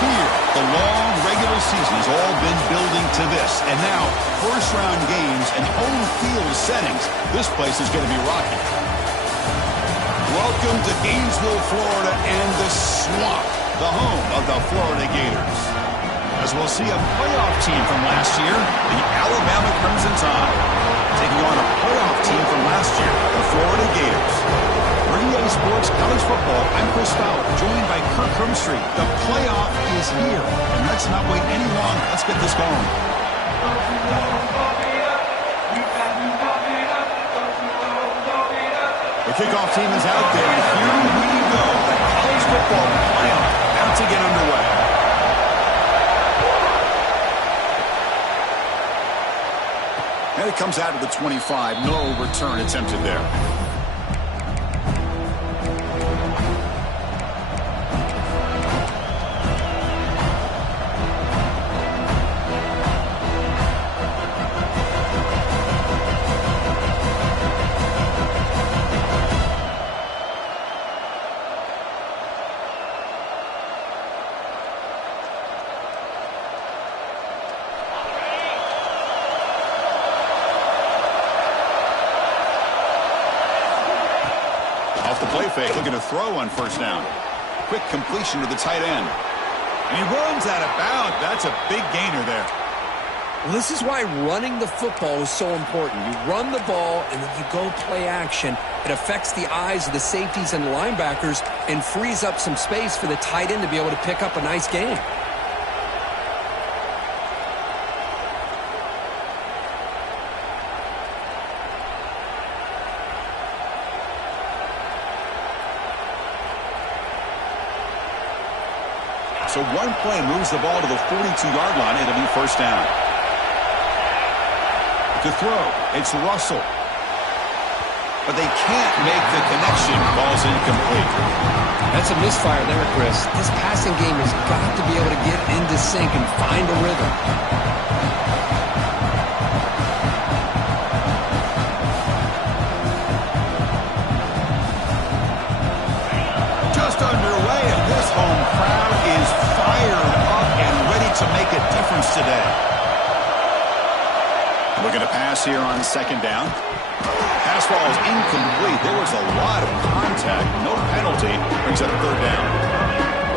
here. The long regular season has all been building to this. And now, first-round games and home field settings. This place is going to be rocky. Welcome to Gainesville, Florida, and the Swamp, the home of the Florida Gators. As we'll see a playoff team from last year, the Alabama Crimson Tide, taking on a playoff team from last year, the Florida Gators. For EA Sports College Football, I'm Chris Fowler, joined by Kirk Hermstreet. The playoff is here, and let's not wait any longer. Let's get this going. The kickoff team is out there, and here we go. The college football playoff about to get underway. And it comes out of the 25. No return attempted there. Off the play fake, looking to throw on first down. Quick completion to the tight end. And he runs out of bounds. That's a big gainer there. Well, this is why running the football is so important. You run the ball, and then you go play action. It affects the eyes of the safeties and the linebackers and frees up some space for the tight end to be able to pick up a nice gain. So one play moves the ball to the 42-yard line. It'll be first down. To throw, it's Russell. But they can't make the connection. Ball's incomplete. That's a misfire there, Chris. This passing game has got to be able to get into sync and find a rhythm. Just underway, and this home crowd is fired up and ready to make a difference today. Looking to pass here on second down. Pass ball is incomplete. There was a lot of contact. No penalty. Brings up third down.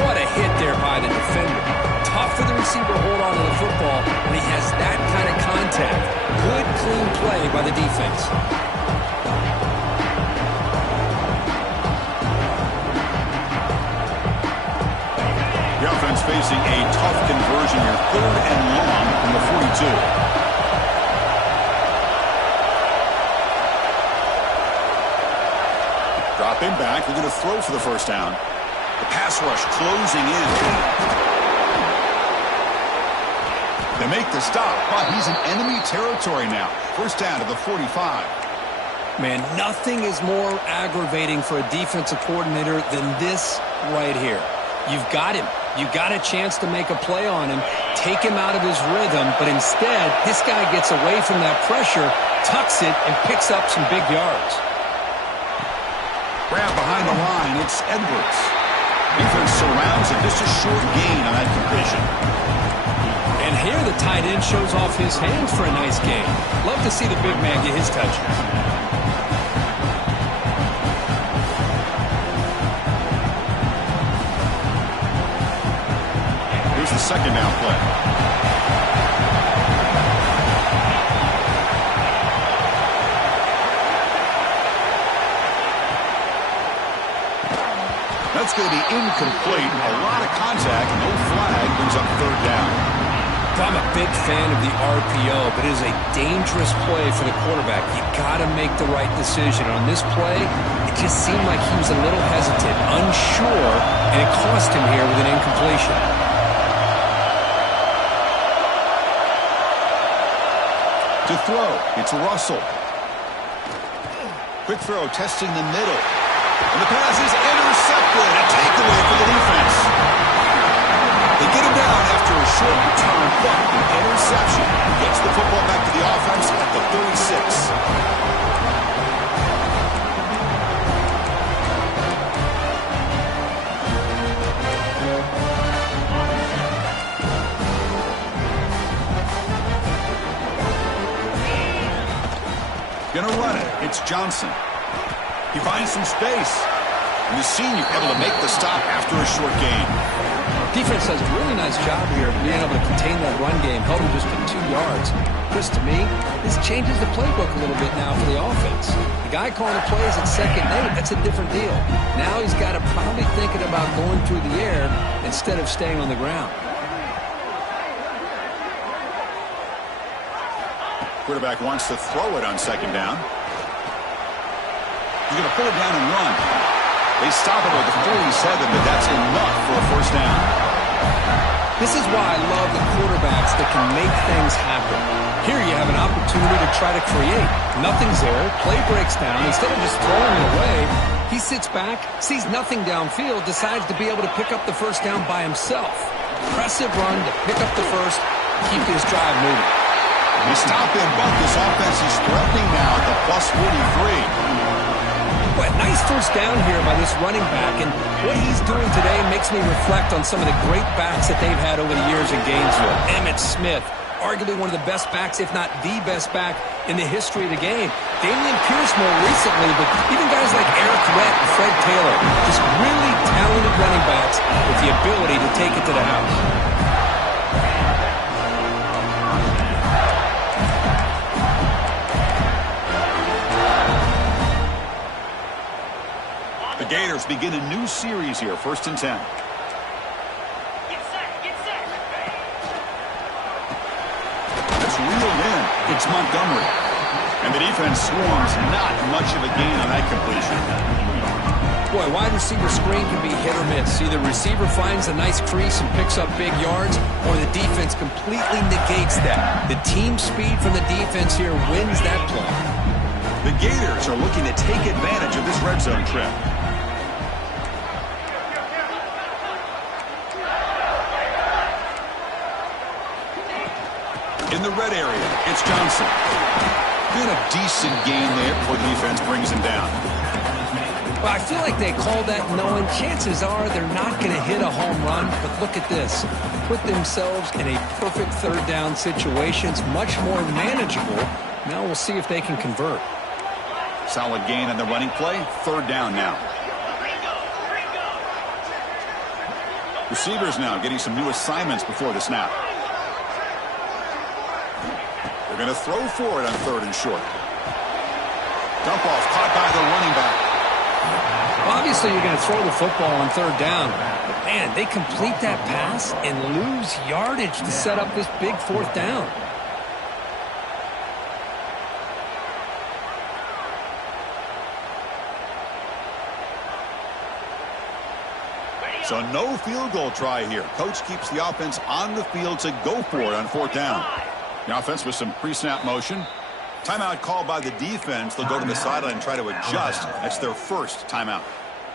What a hit there by the defender. Tough for the receiver to hold on to the football when he has that kind of contact. Good, clean play by the defense. The offense facing a tough conversion here. Third and long from the 42. Dropping back. They're going to throw for the first down. The pass rush closing in. They make the stop, but he's in enemy territory now. First down to the 45. Man, nothing is more aggravating for a defensive coordinator than this right here. You've got him. You got a chance to make a play on him, take him out of his rhythm, but instead, this guy gets away from that pressure, tucks it, and picks up some big yards. Grab behind the line, it's Edwards. Defense surrounds it, just a short gain on that completion. And here the tight end shows off his hands for a nice gain. Love to see the big man get his touches. The second down play. That's going to be incomplete. A lot of contact. No flag. Brings up third down. I'm a big fan of the RPO, but it is a dangerous play for the quarterback. You got to make the right decision. On this play, it just seemed like he was a little hesitant, unsure, and it cost him here with an incompletion. To throw, it's Russell. Quick throw, testing the middle. And the pass is intercepted. A takeaway for the defense. They get him down after a short return, but an interception gets the football back to the offense at the 36. Gonna run it. It's Johnson. He finds some space. And the senior able to make the stop after a short gain. Defense does a really nice job here being able to contain that run game. Held him just to 2 yards. Chris, to me, this changes the playbook a little bit now for the offense. The guy calling the plays at 2nd and 8, that's a different deal. Now he's got to probably thinking about going through the air instead of staying on the ground. Quarterback wants to throw it on 2nd down. He's going to pull it down and run. They stop it with the 47, but that's enough for a 1st down. This is why I love the quarterbacks that can make things happen. Here you have an opportunity to try to create. Nothing's there. Play breaks down. Instead of just throwing it away, he sits back, sees nothing downfield, decides to be able to pick up the 1st down by himself. Impressive run to pick up the 1st, keep this drive moving. They stop in, but this offense is threatening now at the plus 43. But nice 1st down here by this running back, and what he's doing today makes me reflect on some of the great backs that they've had over the years in Gainesville. Emmitt Smith, arguably one of the best backs, if not the best back in the history of the game. Damian Pierce more recently, but even guys like Eric Rett and Fred Taylor, just really talented running backs with the ability to take it to the house. The Gators begin a new series here, 1st and 10. It's reeled in. It's Montgomery. And the defense swarms. Not much of a gain on that completion. Boy, wide receiver screen can be hit or miss. Either receiver finds a nice crease and picks up big yards, or the defense completely negates that. The team speed from the defense here wins that play. The Gators are looking to take advantage of this red zone trip. In the red area, it's Johnson. Been a decent gain there before the defense brings him down. Well, I feel like they called that knowing chances are they're not going to hit a home run. But look at this. Put themselves in a perfect 3rd down situation. It's much more manageable. Now we'll see if they can convert. Solid gain on the running play. 3rd down now. Receivers now getting some new assignments before the snap. They're going to throw for it on 3rd and short. Dump off caught by the running back. Well, obviously, you're going to throw the football on 3rd down. But, man, they complete that pass and lose yardage to set up this big 4th down. So no field goal try here. Coach keeps the offense on the field to go for it on 4th down. The offense with some pre-snap motion. Timeout called by the defense. They'll go to the sideline and try to adjust. That's their 1st timeout.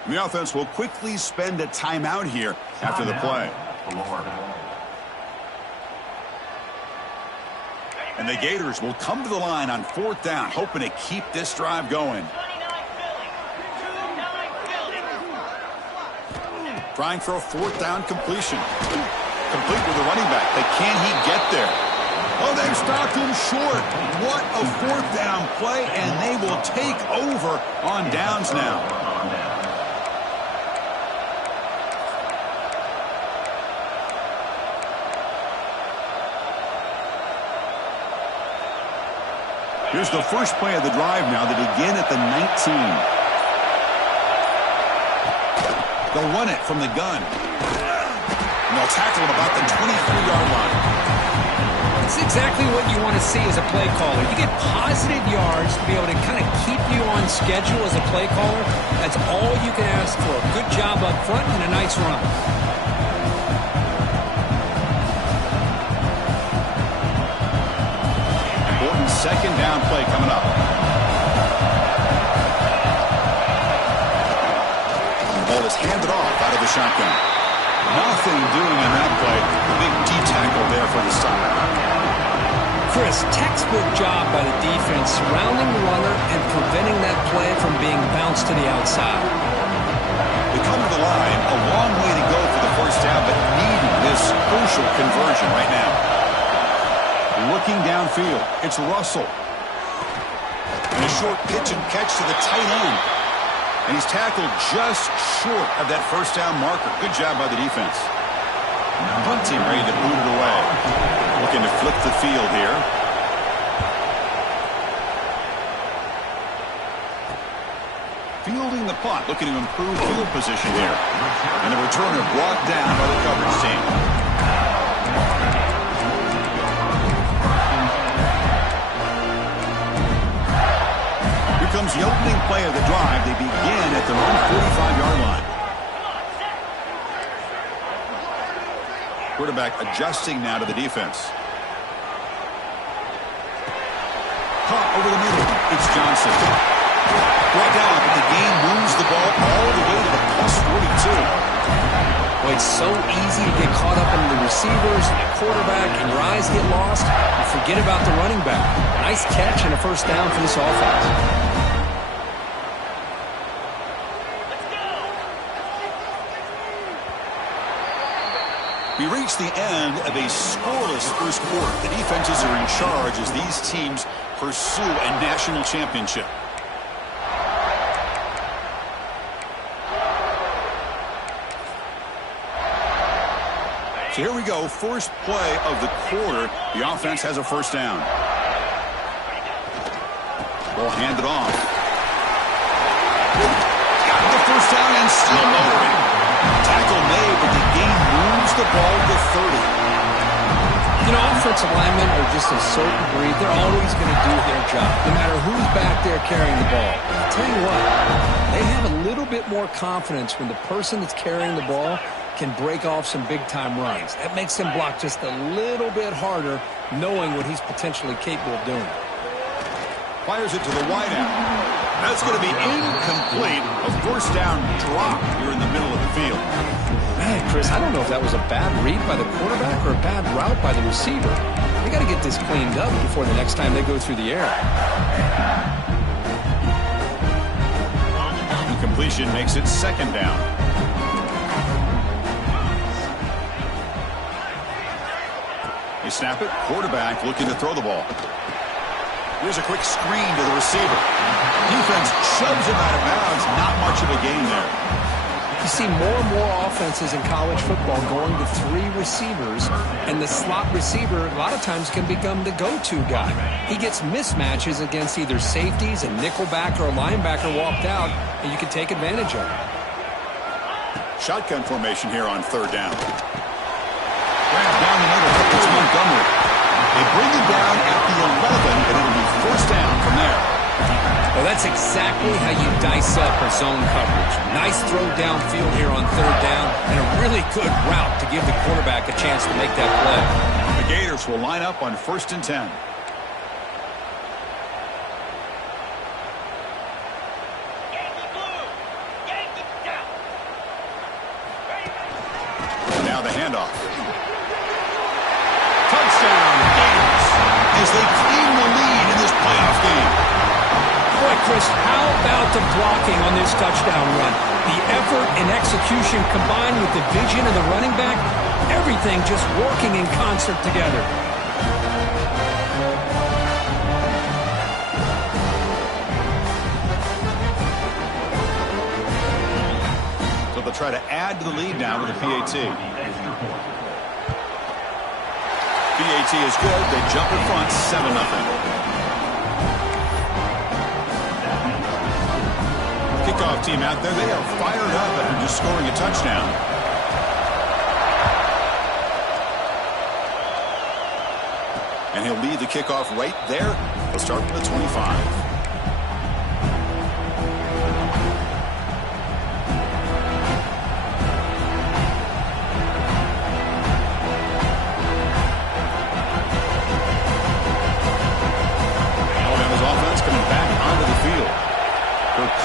And the offense will quickly spend a timeout here after the play. And the Gators will come to the line on 4th down, hoping to keep this drive going. Trying for a 4th down completion. Complete with the running back, but can he get there? Oh, they've stopped him short. What a 4th down play, and they will take over on downs now. Here's the first play of the drive now. They begin at the 19. They'll run it from the gun. And they'll tackle him about the 23-yard line. It's exactly what you want to see as a play caller. You get positive yards to be able to kind of keep you on schedule as a play caller. That's all you can ask for. Good job up front and a nice run. Important 2nd down play coming up. The ball is handed off out of the shotgun. Nothing doing on that play. Big D tackle there for the stop. Chris, textbook job by the defense surrounding the runner and preventing that play from being bounced to the outside. They come to the line, a long way to go for the 1st down, but needing this crucial conversion right now. Looking downfield, it's Russell. And a short pitch and catch to the tight end. And he's tackled just short of that first down marker. Good job by the defense. Punt team ready to boot it away. Looking to flip the field here. Fielding the punt, looking to improve field position here. And the returner brought down by the coverage team. Here comes the opening play of the drive. They begin at their own 45-yard line. Quarterback adjusting now to the defense. Caught over the middle. It's Johnson. Brought down, but the game moves the ball all the way to the +42. Well, it's so easy to get caught up in the receivers and the quarterback, and your eyes get lost. You forget about the running back. Nice catch and a first down for this offense. We reach the end of a scoreless first quarter. The defenses are in charge as these teams pursue a national championship. So here we go, first play of the quarter. The offense has a first down. Ball handed off. Got the first down and still motoring. Tackle made, but the game moves the ball to 30. You know, offensive linemen are just a certain breed. They're always going to do their job, no matter who's back there carrying the ball. I'll tell you what, they have a little bit more confidence when the person that's carrying the ball can break off some big-time runs. That makes them block just a little bit harder, knowing what he's potentially capable of doing. Fires it to the wideout. That's going to be incomplete. A first down drop here in the middle of the field. Man, Chris, I don't know if that was a bad read by the quarterback or a bad route by the receiver. They got to get this cleaned up before the next time they go through the air. Incompletion makes it second down. They snap it. Quarterback looking to throw the ball. Here's a quick screen to the receiver. Defense shoves him out of bounds. Not much of a gain there. You see more and more offenses in college football going to 3 receivers, and the slot receiver a lot of times can become the go-to guy. He gets mismatches against either safeties, a nickelback, or a linebacker walked out, and you can take advantage of it. Shotgun formation here on third down. Down the middle. It's Montgomery. They bring him down at the 11, and it'll be first down from there. Well, that's exactly how you dice up a zone coverage. Nice throw downfield here on third down, and a really good route to give the quarterback a chance to make that play. The Gators will line up on 1st and 10. Now the handoff. Touchdown, Gators, as they claim the lead in this playoff game. Boy, Chris, how about the blocking on this touchdown run? The effort and execution combined with the vision of the running back, everything just working in concert together. So they'll try to add to the lead now with a PAT. PAT is good. They jump in front, 7-0. Kickoff team out there, they are fired up after just scoring a touchdown. And he'll lead the kickoff right there. He'll start from the 25.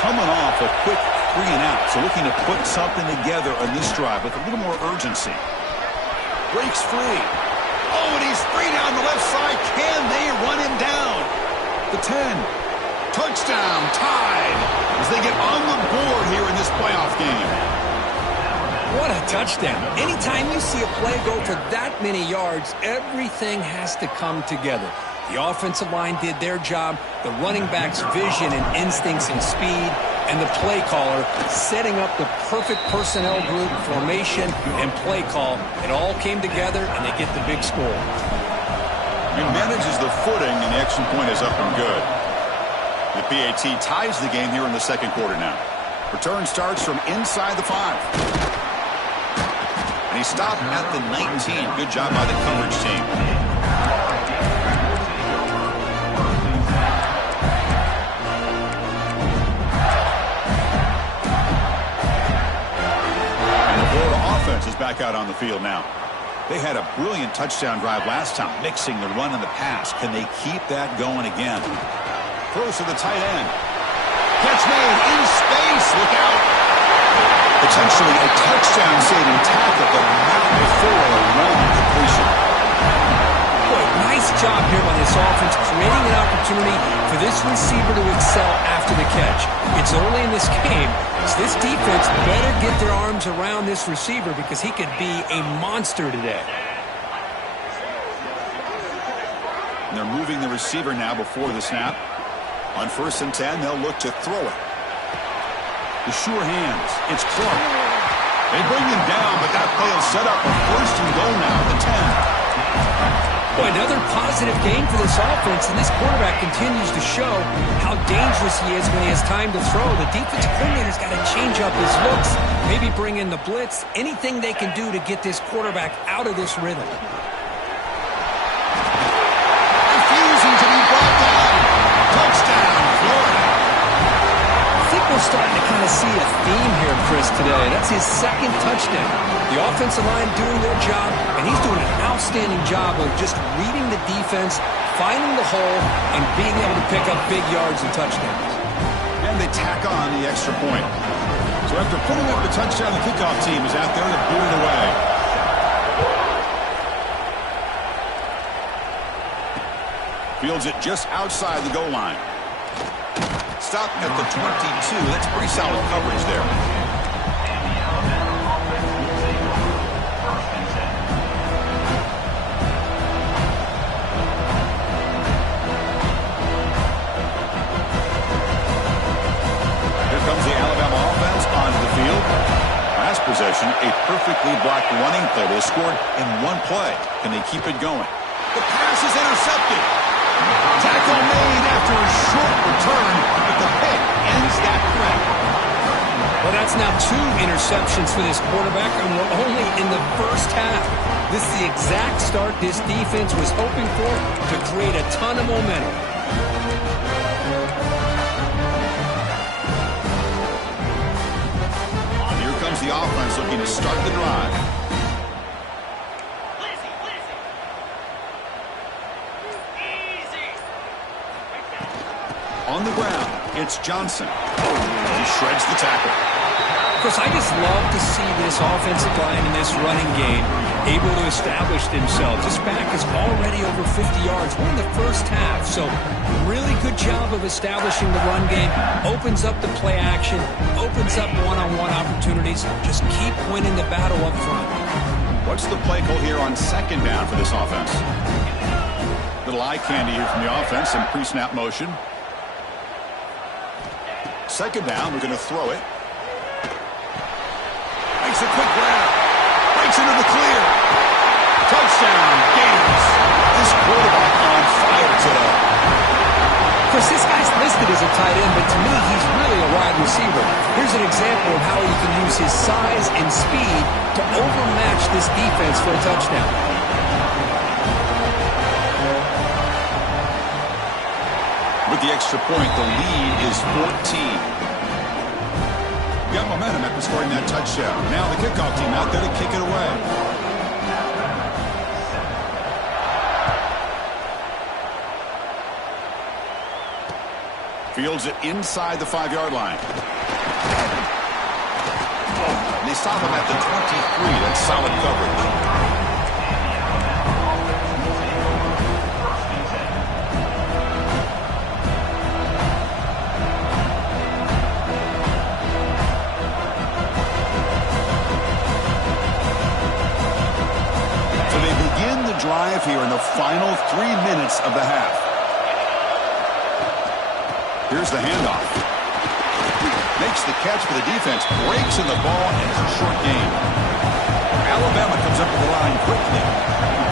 Coming off a quick 3 and out, so looking to put something together on this drive with a little more urgency. Breaks free. Oh, and he's free down the left side. Can they run him down? The 10. Touchdown, tied, as they get on the board here in this playoff game. What a touchdown. Anytime you see a play go for that many yards, everything has to come together. The offensive line did their job, the running back's vision and instincts and speed, and the play caller setting up the perfect personnel group, formation, and play call. It all came together, and they get the big score. He manages the footing, and the extra point is up and good. The PAT ties the game here in the second quarter now. Return starts from inside the 5. And he stopped at the 19. Good job by the coverage team. And the Florida offense is back out on the field now. They had a brilliant touchdown drive last time, mixing the run and the pass. Can they keep that going again? Throws to the tight end. Catch made in space. Look out. Potentially a touchdown-saving tackle, but not before a run completion. Boy, nice job here by this offense, creating an opportunity for this receiver to excel after the catch. It's early in this game, so this defense better get their arms around this receiver because he could be a monster today. And they're moving the receiver now before the snap. On 1st and 10, they'll look to throw it. The sure hands. It's Clark. They bring him down, but that play will set up a 1st and goal now at the 10. Boy, another positive game for this offense, and this quarterback continues to show how dangerous he is when he has time to throw. The defensive coordinator's got to change up his looks, maybe bring in the blitz, anything they can do to get this quarterback out of this rhythm. Refusing to be brought down. Touchdown, Florida. I think we're starting to kind of see a theme here, Chris, today. That's his second touchdown. The offensive line doing their job, and he's doing an outstanding job of just reading the defense, finding the hole, and being able to pick up big yards and touchdowns. And they tack on the extra point. So after putting up the touchdown, the kickoff team is out there to boot it away. Fields it just outside the goal line. Stop at the 22. That's pretty solid coverage there. Here comes the Alabama offense onto the field. Last possession, a perfectly blocked running play. They scored in one play. Can they keep it going? The pass is intercepted. Tackle made after a short return, but the pick ends that threat. Well, that's now 2 interceptions for this quarterback, and we're only in the first half. This is the exact start this defense was hoping for to create a ton of momentum. Here comes the offense looking to start the drive. On the ground, it's Johnson. He shreds the tackle. Chris, I just love to see this offensive line in this running game able to establish themselves. This back is already over 50 yards. We're in the first half, so really good job of establishing the run game. Opens up the play action, opens up one-on-one opportunities. Just keep winning the battle up front. What's the play call here on 2nd down for this offense? Little eye candy here from the offense in pre-snap motion. 2nd down, we're going to throw it. Makes a quick grab. Breaks into the clear. Touchdown, Gators. This quarterback on fire today. Chris, this guy's listed as a tight end, but to me, he's really a wide receiver. Here's an example of how he can use his size and speed to overmatch this defense for a touchdown. With the extra point, the lead is 14. Got momentum after scoring that touchdown. Now the kickoff team out there to kick it away. Fields it inside the 5-yard line. And they stop him at the 23. That's solid coverage. Drive here in the final final 3 minutes of the half. Here's the handoff. Makes the catch for the defense. Breaks in the ball, and it's a short gain. Alabama comes up with the line quickly.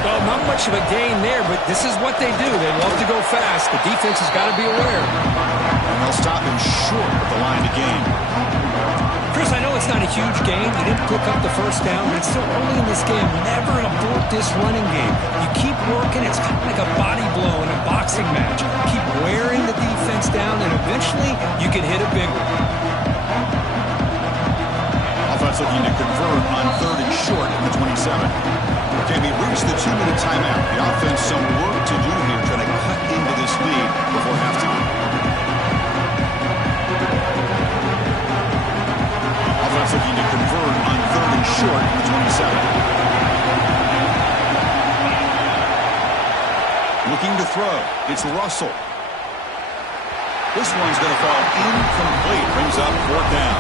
Well, not much of a gain there, but this is what they do. They love to go fast. The defense has got to be aware. And they'll stop him short with the line to gain. Chris, I know it's not a huge gain. They didn't pick up the first down, but it's still early in this game. Never abort this running game. You keep working. It's kind of like a body blow in a boxing match. Keep wearing the defense down, and eventually you can hit a big one. Offense looking to convert on 3rd and short in the 27. Okay, we reached the 2-minute timeout. The offense some work to do here, trying to cut into this lead before halftime. Offense looking to convert on 3rd and short in the 27. Looking to throw. It's Russell. This one's going to fall incomplete. Brings up 4th down.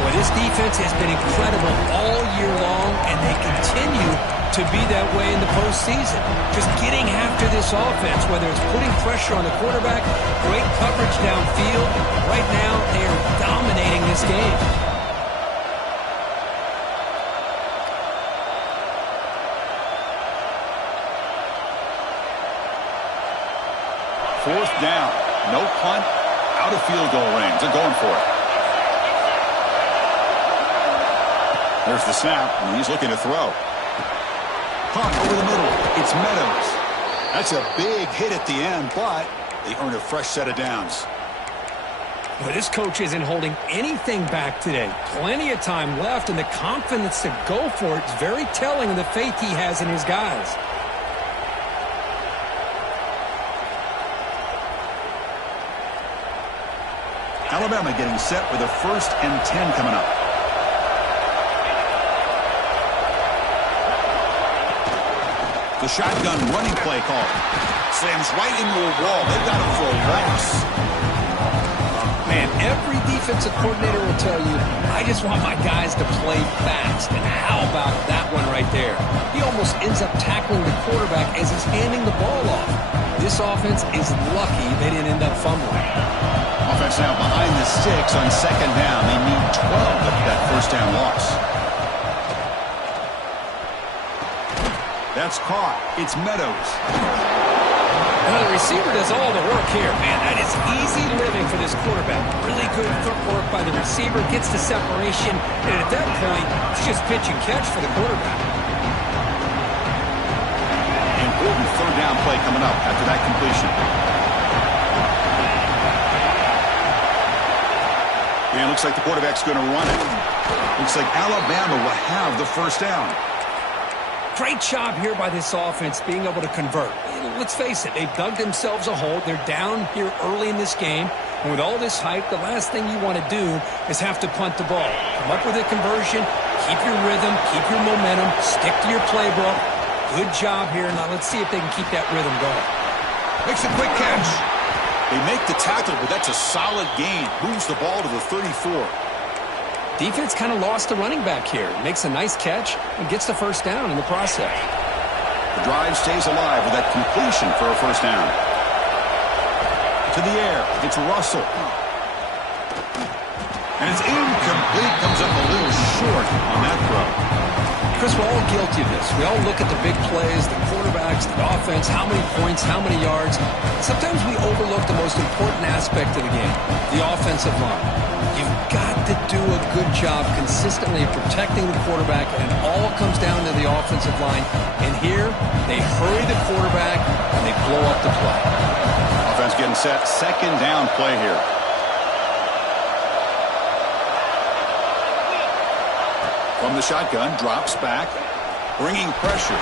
Well, this defense has been incredible all year long, and they continue to be that way in the postseason. Just getting after this offense, whether it's putting pressure on the quarterback, great coverage downfield. Right now, they are dominating this game. Fourth down. No punt. Out of field goal range. They're going for it. There's the snap, and he's looking to throw. Punt over the middle. It's Meadows. That's a big hit at the end, but they earn a fresh set of downs. Well, this coach isn't holding anything back today. Plenty of time left, and the confidence to go for it is very telling of the faith he has in his guys. Alabama getting set with a 1st and 10 coming up. The shotgun running play call. Slams right into a wall. They've got him for a loss. Man, every defensive coordinator will tell you, I just want my guys to play fast. And how about that one right there? He almost ends up tackling the quarterback as he's handing the ball off. This offense is lucky they didn't end up fumbling. Offense now behind the sticks on 2nd down. They need 12 after that 1st down loss. That's caught. It's Meadows. Well, the receiver does all the work here, man. That is easy living for this quarterback. Really good footwork by the receiver. Gets the separation. And at that point, it's just pitch and catch for the quarterback. Important 3rd down play coming up after that completion. And it looks like the quarterback's going to run it. Looks like Alabama will have the 1st down. Great job here by this offense being able to convert. Let's face it, they've dug themselves a hole. They're down here early in this game. And with all this hype, the last thing you want to do is have to punt the ball. Come up with a conversion, keep your rhythm, keep your momentum, stick to your playbook. Good job here. Now let's see if they can keep that rhythm going. Makes a quick catch. They make the tackle, but that's a solid gain. Moves the ball to the 34. Defense kind of lost the running back here. Makes a nice catch and gets the 1st down in the process. The drive stays alive with that completion for a 1st down. To the air. It's Russell. And it's incomplete. Comes up a little short on that throw. Chris, we're all guilty of this. We all look at the big plays, the quarterbacks, the offense, how many points, how many yards. Sometimes we overlook the most important aspect of the game, the offensive line. You've got to do a good job consistently of protecting the quarterback, and it all comes down to the offensive line. And here, they hurry the quarterback, and they blow up the play. Offense getting set. 2nd down play here. From the shotgun, drops back, bringing pressure.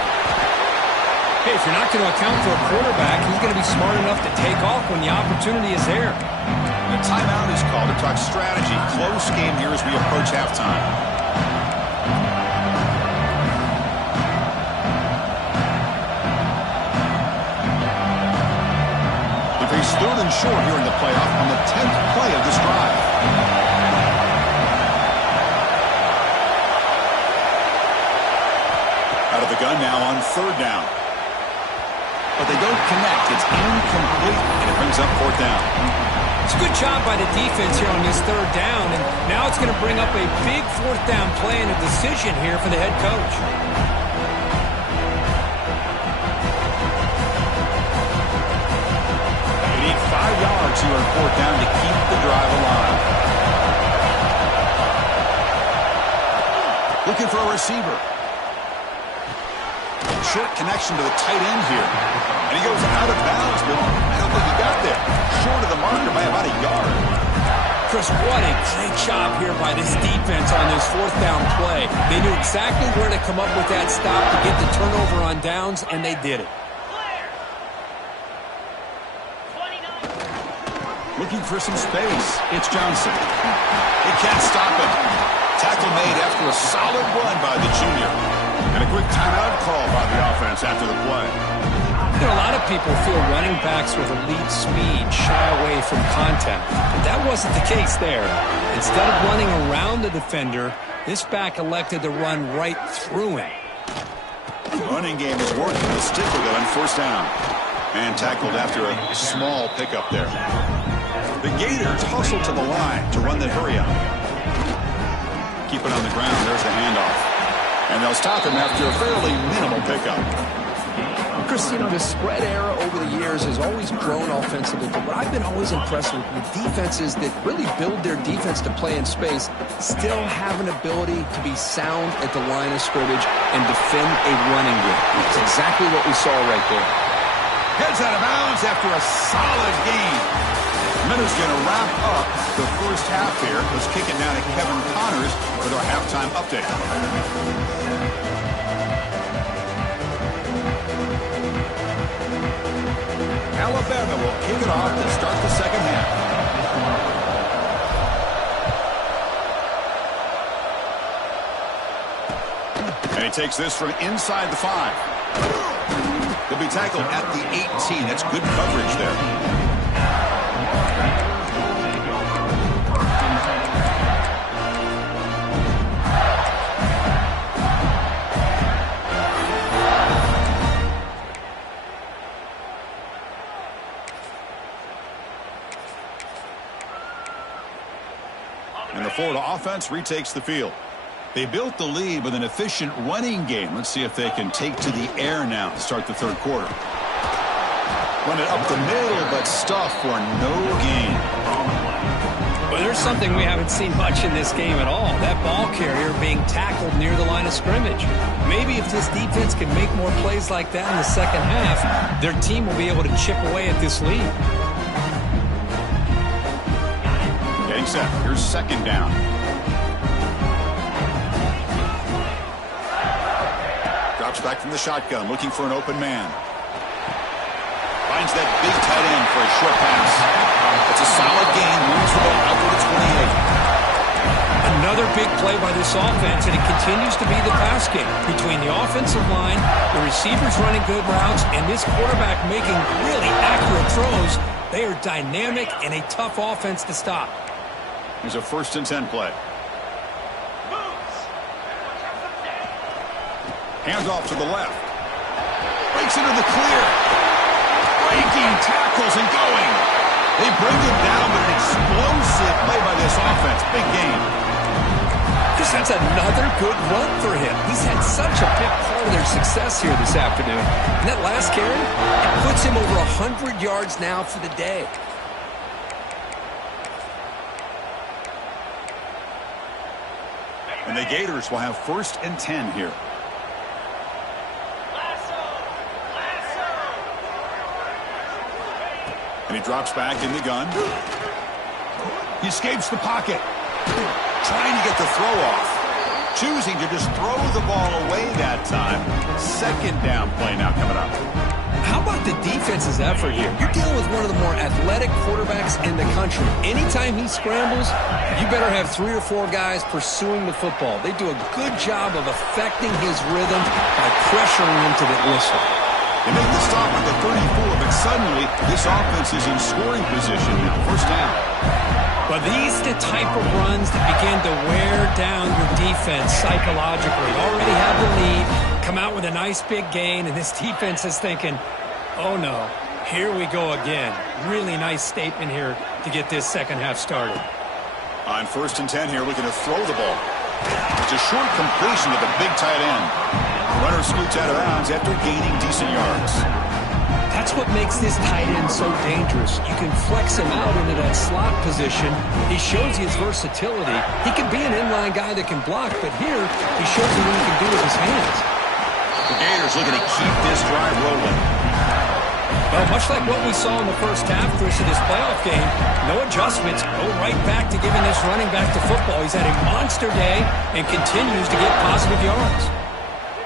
Hey, if you're not going to account for a quarterback, he's going to be smart enough to take off when the opportunity is there. A timeout is called to talk strategy. Close game here as we approach halftime. They face 3rd and short here in the playoff on the 10th play of this drive. Out of the gun now on 3rd down. but they don't connect. It's incomplete, and it brings up fourth down. It's a good job by the defense here on this third down, and now it's going to bring up a big fourth down play and a decision here for the head coach. They need 5 yards here on fourth down to keep the drive alive. Looking for a receiver. Short connection to the tight end here. And he goes out of bounds, but I don't think he got there. Short of the marker by about a yard. Chris, what a great job here by this defense on this fourth down play. They knew exactly where to come up with that stop to get the turnover on downs, and they did it. Looking for some space. It's Johnson. He can't stop him. Tackle made after a solid run by the junior. And a quick timeout call by the offense after the play. You know, a lot of people feel running backs with elite speed shy away from contact. But that wasn't the case there. Instead of running around the defender, this back elected to run right through him. The running game is working. The stick with it on first down. And tackled after a small pickup there. The Gators hustle to the line to run the hurry up. Keep it on the ground. There's the handoff. And they'll stop him after a fairly minimal pickup. Chris, you know, the spread era over the years has always grown offensively, but what I've been always impressed with defenses that really build their defense to play in space still have an ability to be sound at the line of scrimmage and defend a running game. It's exactly what we saw right there. Heads out of bounds after a solid game. Minutes going to wrap up the first half here. Let's kick it down to Kevin Connors with our halftime update. Alabama will kick it off to start the second half. And he takes this from inside the 5. He'll be tackled at the 18. That's good coverage there. And the Florida offense retakes the field. They built the lead with an efficient running game. Let's see if they can take to the air now to start the third quarter. Run it up the middle, but stuff for no gain. Well, there's something we haven't seen much in this game at all. That ball carrier being tackled near the line of scrimmage. Maybe if this defense can make more plays like that in the second half, their team will be able to chip away at this lead. Getting set. Here's second down. Drops back from the shotgun, looking for an open man. Finds that big tight end for a short pass. It's a solid gain. Moves the ball out to the 28. Another big play by this offense, and it continues to be the pass game. Between the offensive line, the receivers running good routes, and this quarterback making really accurate throws, they are dynamic and a tough offense to stop. Here's a 1st and 10 play. Hands off to the left. Breaks into the clear. Breaking tackles and going. They bring him down, but an explosive play by this offense. Big game. That's another good run for him. He's had such a big part of their success here this afternoon. And that last carry, it puts him over 100 yards now for the day. And the Gators will have 1st and 10 here. And he drops back in the gun. He escapes the pocket. Trying to get the throw off. Choosing to just throw the ball away that time. Second down play now coming up. How about the defense's effort here? You're dealing with one of the more athletic quarterbacks in the country. Anytime he scrambles, you better have 3 or 4 guys pursuing the football. They do a good job of affecting his rhythm by pressuring him to the whistle. They make the stop at the 34, but suddenly this offense is in scoring position now. First down. But these are the type of runs that begin to wear down your defense psychologically. Already have the lead, come out with a nice big gain, and this defense is thinking, Oh, no. Here we go again. Really nice statement here to get this second half started. On 1st and 10 here, looking to throw the ball. It's a short completion to the big tight end. Runner scoots out of bounds after gaining decent yards. That's what makes this tight end so dangerous. You can flex him out into that slot position. He shows you his versatility. He can be an inline guy that can block, but here he shows you what he can do with his hands. The Gators looking to keep this drive rolling. Well, much like what we saw in the first half, Chris, of this playoff game, no adjustments. Go right back to giving this running back to football. He's had a monster day and continues to get positive yards.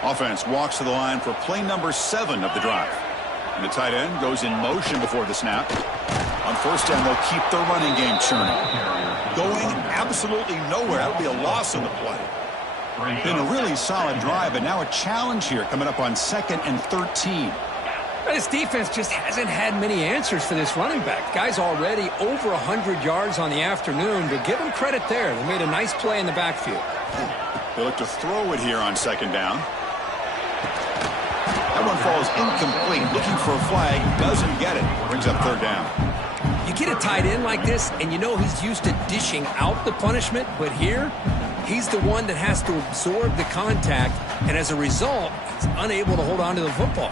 Offense walks to the line for play number 7 of the drive. And the tight end goes in motion before the snap. On 1st down, they'll keep their running game churning. Going absolutely nowhere. That'll be a loss in the play. Been a really solid drive, but now a challenge here coming up on 2nd and 13. This defense just hasn't had many answers for this running back. Guy's already over 100 yards on the afternoon, but give him credit there. They made a nice play in the backfield. They look to throw it here on 2nd down. That one falls incomplete. Looking for a flag. Doesn't get it. Brings up 3rd down. You get a tight end like this, and you know he's used to dishing out the punishment, but here, he's the one that has to absorb the contact, and as a result, he's unable to hold on to the football.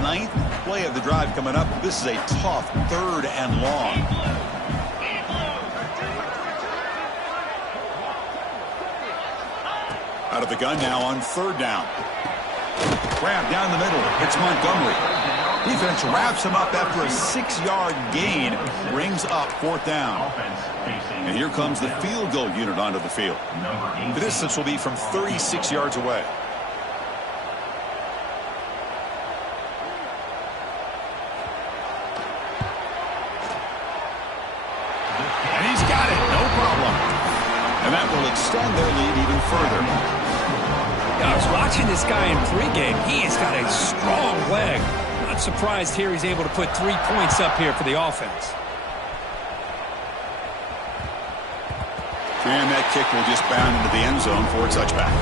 9th play of the drive coming up. This is a tough 3rd and long. Out of the gun now on 3rd down. Grab down the middle. It's Montgomery. Defense wraps him up after a 6-yard gain. Brings up 4th down. And here comes the field goal unit onto the field. The distance will be from 36 yards away. And he's got it. No problem. And that will extend their lead even further. I was watching this guy in pregame. He has got a strong leg. Not surprised here he's able to put 3 points up here for the offense. And that kick will just bound into the end zone for a touchback.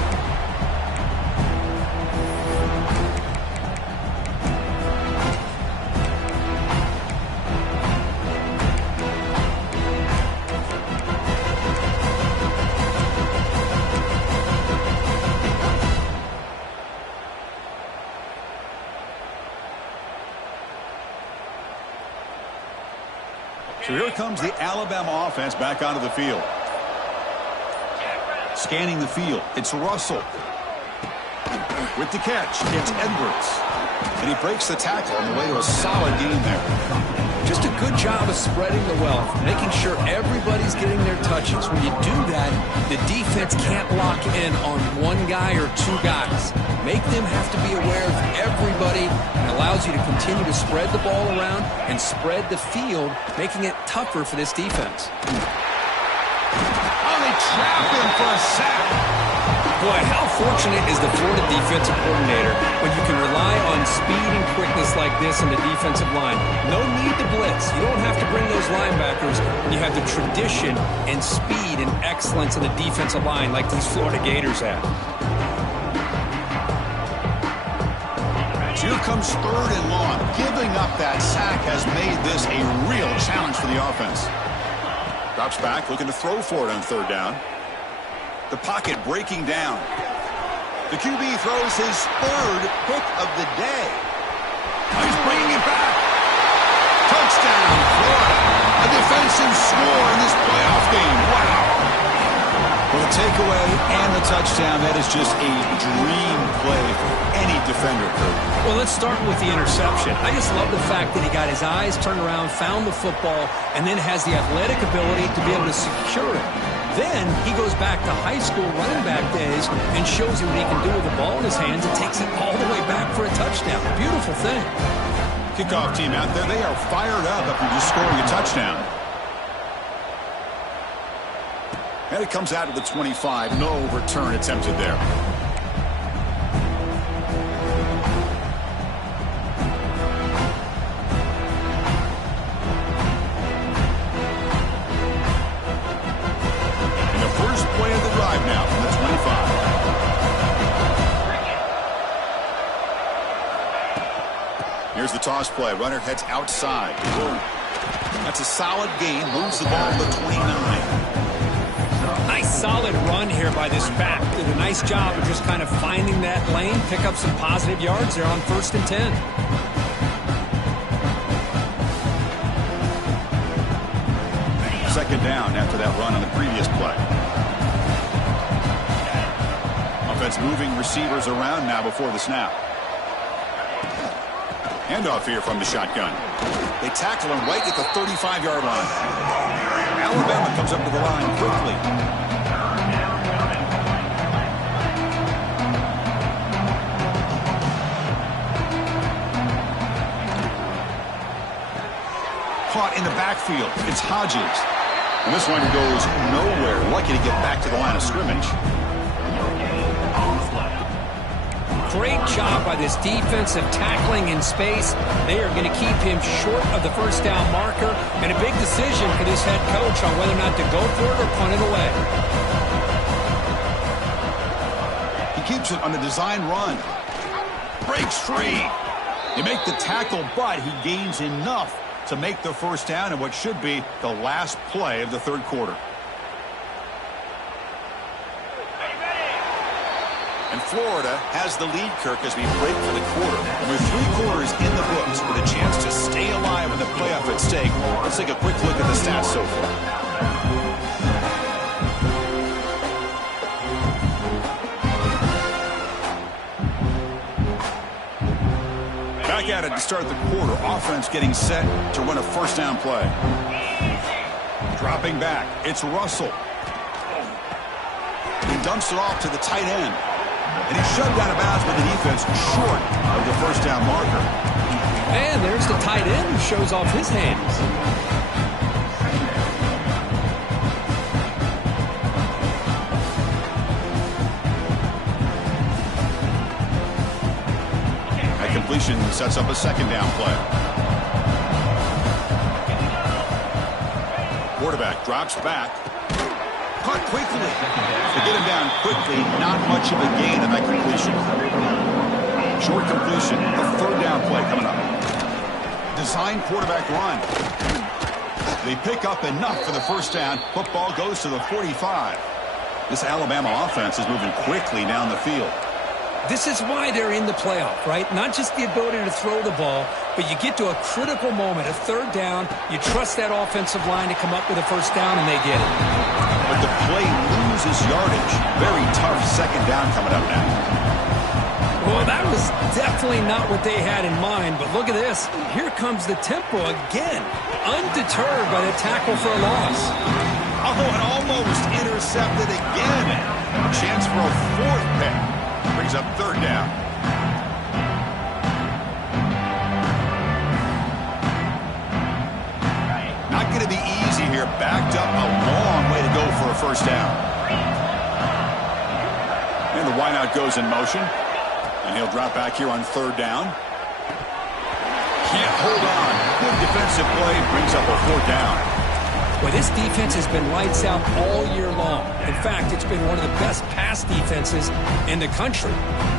So here comes the Alabama offense back onto the field. Scanning the field, it's Russell. With the catch, it's Edwards. And he breaks the tackle on the way to a solid gain there. Just a good job of spreading the wealth, making sure everybody's getting their touches. When you do that, the defense can't lock in on one guy or 2 guys. Make them have to be aware of everybody. It allows you to continue to spread the ball around and spread the field, making it tougher for this defense. Oh, they trap him for a sack. Boy, how fortunate is the Florida defensive coordinator when you can rely on speed and quickness like this in the defensive line. No need to blitz. You don't have to bring those linebackers when you have the tradition and speed and excellence in the defensive line like these Florida Gators have. Here comes 3rd and long. Giving up that sack has made this a real challenge for the offense. Drops back, looking to throw for it on 3rd down. The pocket breaking down. The QB throws his 3rd pick of the day. He's bringing it back. Touchdown, Florida. A defensive score in this playoff game. Wow. Well, the takeaway and the touchdown, that is just a dream play for any defender, Kurt. Well, let's start with the interception. I just love the fact that he got his eyes turned around, found the football, and then has the athletic ability to be able to secure it. Then he goes back to high school running back days and shows you what he can do with the ball in his hands and takes it all the way back for a touchdown. Beautiful thing. Kickoff team out there, they are fired up after just scoring a touchdown. And it comes out of the 25. No return attempted there. Now from the 25. Here's the toss play. Runner heads outside. Boom. That's a solid gain. Moves the ball to the 29. Nice solid run here by this back. Did a nice job of just kind of finding that lane, pick up some positive yards there on 1st and 10. Second down after that run on the previous play. Offense moving receivers around now before the snap. Handoff here from the shotgun. They tackle him right at the 35-yard line. Alabama comes up to the line quickly. Caught in the backfield. It's Hodges. And this one goes nowhere. Lucky to get back to the line of scrimmage. Great job by this defensive tackling in space. They are going to keep him short of the first down marker. And a big decision for this head coach on whether or not to go for it or punt it away. He keeps it on the design run. Breaks free. They make the tackle, but he gains enough to make the first down in what should be the last play of the third quarter. And Florida has the lead, Kirk, as we break for the quarter. And with 3 quarters in the books with a chance to stay alive with the playoff at stake, let's take a quick look at the stats so far. Back at it to start the quarter. Offense getting set to run a first down play. Dropping back. It's Russell. He dumps it off to the tight end. And he's shoved out of bounds with the defense short of the first down marker. And there's the tight end who shows off his hands. That completion sets up a second down play. Quarterback drops back. Caught quickly. To get him down quickly, not much of a gain of that completion. Short completion, a third down play coming up. Design quarterback run. They pick up enough for the first down. Football goes to the 45. This Alabama offense is moving quickly down the field. This is why they're in the playoff, right? Not just the ability to throw the ball, but you get to a critical moment, a third down. You trust that offensive line to come up with a first down, and they get it. But the play loses yardage. Very tough second down coming up now. Well, that was definitely not what they had in mind, but look at this. Here comes the tempo again. Undeterred by the tackle for a loss. Oh, and almost intercepted again. A chance for a fourth pick. Brings up third down. Not going to be easy here. Backed up a long way to go for a first down. And the wideout goes in motion. And he'll drop back here on third down. Can't hold on. Good defensive play. Brings up a fourth down. Well, this defense has been lights out all year long. In fact, it's been one of the best pass defenses in the country.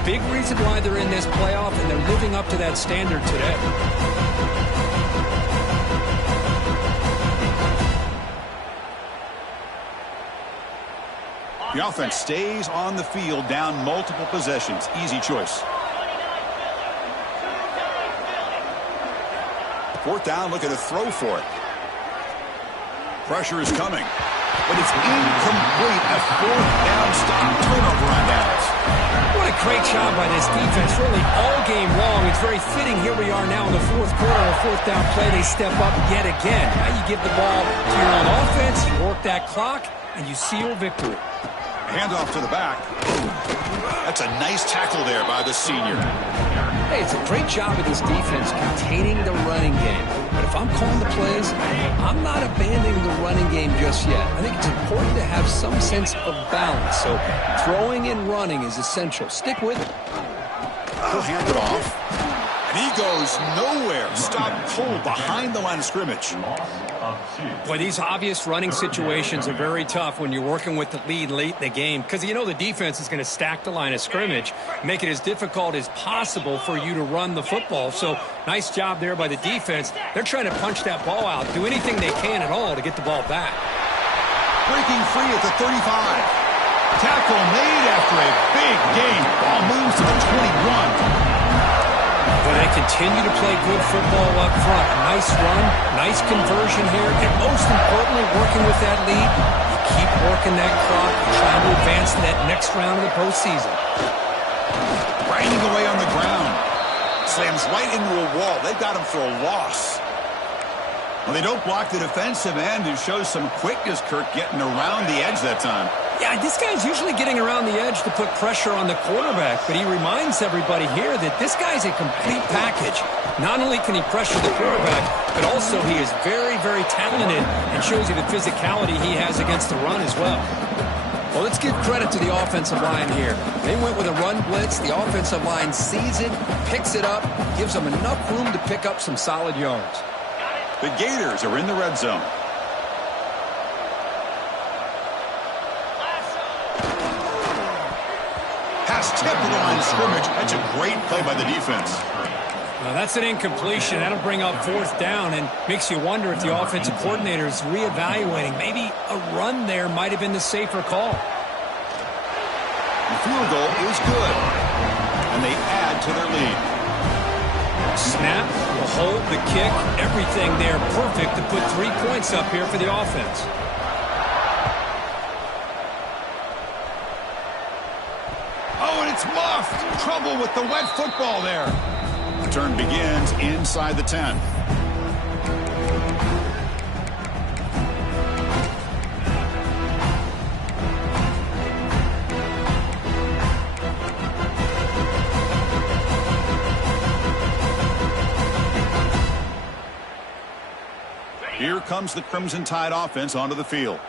Big reason why they're in this playoff, and they're living up to that standard today. The offense stays on the field, down multiple possessions. Easy choice. Fourth down, looking to throw for it. Pressure is coming, but it's incomplete. A fourth down stop. Turnover on downs. What a great job by this defense. Really all game long. It's very fitting. Here we are now in the fourth quarter. A fourth down play. They step up yet again. Now you give the ball to your own offense. You work that clock, and you seal victory. Handoff to the back. That's a nice tackle there by the senior. Hey, it's a great job of this defense containing the running game. But if I'm calling the plays, I'm not abandoning the running game just yet. I think it's important to have some sense of balance. So throwing and running is essential. Stick with it. He'll hand it off. And he goes nowhere. Stop cold behind the line of scrimmage. Boy, these obvious running situations are very tough when you're working with the lead late in the game because you know the defense is going to stack the line of scrimmage, make it as difficult as possible for you to run the football. So nice job there by the defense. They're trying to punch that ball out, do anything they can at all to get the ball back. Breaking free at the 35. Tackle made after a big gain. Ball moves to the 21. But they continue to play good football up front. Nice run, nice conversion here, and most importantly, working with that lead, you keep working that clock, trying to advance to that next round of the postseason. Grinding away on the ground. Slams right into a wall. They've got him for a loss. Well, they don't block the defensive end, who shows some quickness, Kirk, getting around the edge that time. Yeah, this guy's usually getting around the edge to put pressure on the quarterback, but he reminds everybody here that this guy's a complete package. Not only can he pressure the quarterback, but also he is very, very talented and shows you the physicality he has against the run as well. Well, let's give credit to the offensive line here. They went with a run blitz. The offensive line sees it, picks it up, gives them enough room to pick up some solid yards. The Gators are in the red zone. Pass tip to the line of scrimmage. That's a great play by the defense. Now that's an incompletion. That'll bring up fourth down and makes you wonder if the offensive coordinator is reevaluating. Maybe a run there might have been the safer call. The field goal is good, and they add to their lead. Snap, the hold, the kick, everything there perfect to put 3 points up here for the offense. Oh, and it's muffed. Trouble with the wet football there. Return begins inside the 10. Here comes the Crimson Tide offense onto the field.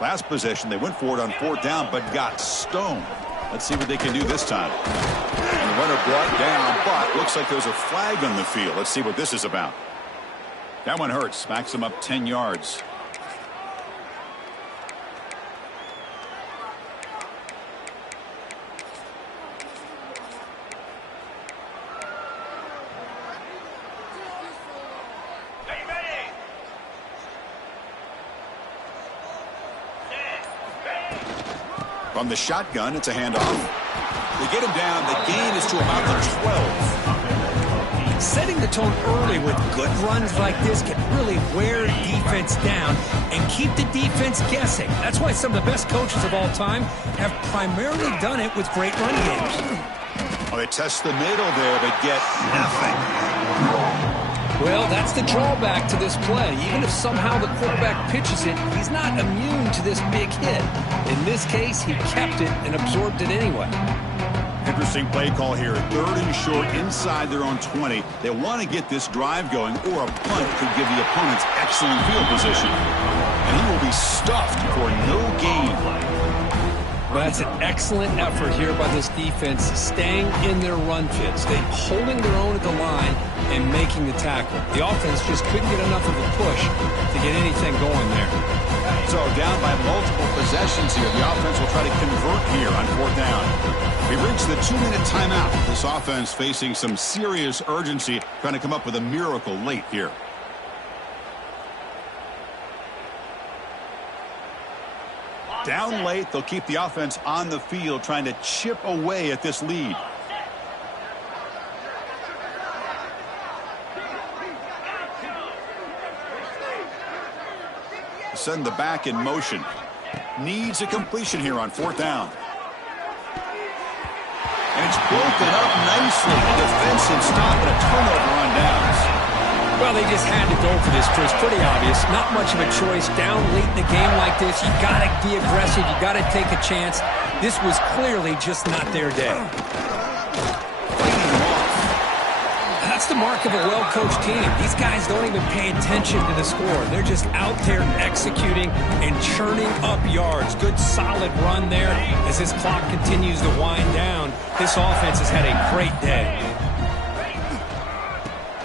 Last possession, they went for it on fourth down, but got stoned. Let's see what they can do this time. And the runner brought down, but looks like there's a flag on the field. Let's see what this is about. That one hurts. Smacks him up 10 yards. From the shotgun, it's a handoff. They get him down. The gain is to about the 12. Setting the tone early with good runs like this can really wear defense down and keep the defense guessing. That's why some of the best coaches of all time have primarily done it with great run games. Oh, they test the middle there, but get nothing. Well, that's the drawback to this play. Even if somehow the quarterback pitches it, he's not immune to this big hit. In this case, he kept it and absorbed it anyway. Interesting play call here. 3rd and short inside their own 20. They want to get this drive going, or a punt could give the opponents excellent field position. And he will be stuffed for no gain. Well, that's an excellent effort here by this defense, staying in their run fits. They holding their own at the line and making the tackle. The offense just couldn't get enough of a push to get anything going there. So down by multiple possessions here, the offense will try to convert here on fourth down. We reach the 2-minute timeout. This offense facing some serious urgency, trying to come up with a miracle late here. Down late, they'll keep the offense on the field, trying to chip away at this lead. Send the back in motion. Needs a completion here on fourth down. And it's broken up nicely. A defensive stop and a turnover on downs. Well, they just had to go for this, Chris. Pretty obvious. Not much of a choice. Down late in the game like this, you got to be aggressive. You got to take a chance. This was clearly just not their day. That's the mark of a well-coached team. These guys don't even pay attention to the score. They're just out there executing and churning up yards. Good, solid run there. As this clock continues to wind down, this offense has had a great day.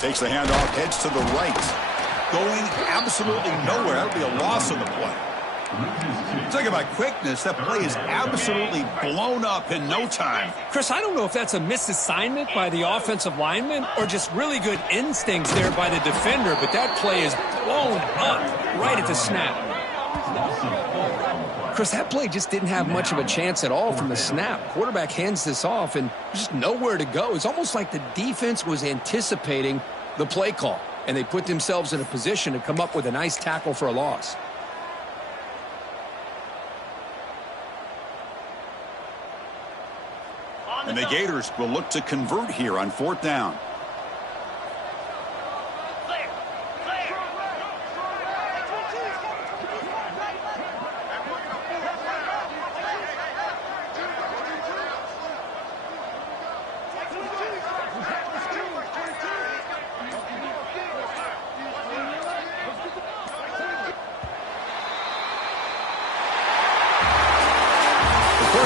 Takes the handoff, heads to the right. Going absolutely nowhere. That would be a loss on the play. Talking about quickness, that play is absolutely blown up in no time. Chris, I don't know if that's a misassignment by the offensive lineman or just really good instincts there by the defender, but that play is blown up right at the snap. Chris, that play just didn't have much of a chance at all from the snap. Quarterback hands this off, and there's just nowhere to go. It's almost like the defense was anticipating the play call, and they put themselves in a position to come up with a nice tackle for a loss. And the Gators will look to convert here on 4th down.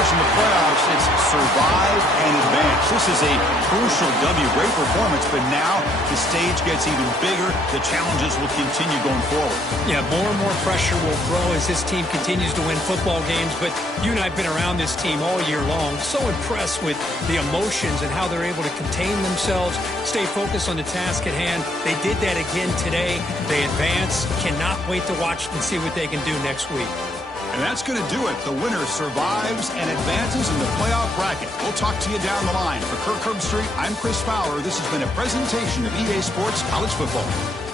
In the playoffs, it's survive and advance. This is a crucial W. Great performance, but now the stage gets even bigger. The challenges will continue going forward. Yeah, more and more pressure will grow as this team continues to win football games, but you and I have been around this team all year long. So impressed with the emotions and how they're able to contain themselves, stay focused on the task at hand. They did that again today. They advance. Cannot wait to watch and see what they can do next week. And that's going to do it. The winner survives and advances in the playoff bracket. We'll talk to you down the line. For Kirk Herbstreit, I'm Chris Fowler. This has been a presentation of EA Sports College Football.